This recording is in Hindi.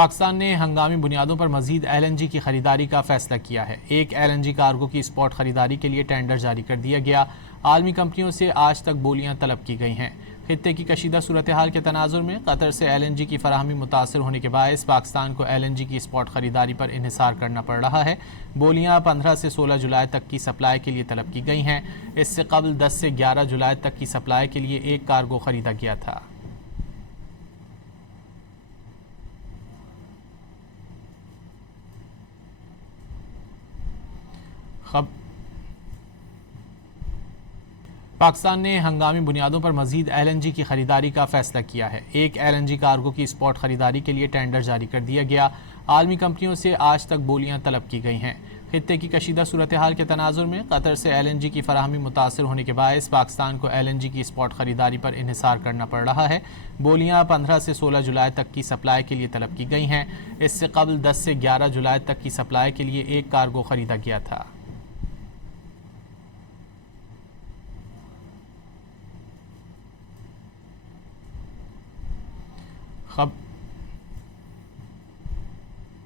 पाकिस्तान ने हंगामी बुनियादों पर मजीद LNG की खरीदारी का फैसला किया है। एक LNG कार्गो की स्पॉट खरीदारी के लिए टेंडर जारी कर दिया गया। आलमी कंपनियों से आज तक बोलियां तलब की गई हैं। खित्ते की कशीदा सूरत हाल के तनाजुर में कतर से LNG की फराहमी मुतासर होने के बायस पाकिस्तान को LNG की स्पॉट खरीदारी पर इन्हिसार करना पड़ रहा है। बोलियां 15 से 16 जुलाई तक की सप्लाई के लिए तलब की गई हैं। इससे कबल 10 से 11 जुलाई तक की सप्लाई के लिए एक कार्गो खरीदा गया था। पाकिस्तान ने हंगामी बुनियादों पर मजीद LNG की खरीदारी का फैसला किया है। एक LNG कार्गो की स्पॉट खरीदारी के लिए टेंडर जारी कर दिया गया। आलमी कंपनियों से आज तक बोलियां तलब की गई हैं। खित्ते की कशीदा सूरत हाल के तनाजुर में कतर से LNG की फराहमी मुतासर होने के बायस पाकिस्तान को LNG की स्पॉट खरीदारी पर इन्हिसार करना पड़ रहा है। बोलियां 15 से 16 जुलाई तक की सप्लाई के लिए तलब की गई हैं। इससे कबल 10 से 11 जुलाई तक की सप्लाई के लिए एक कार्गो खरीदा गया था। खब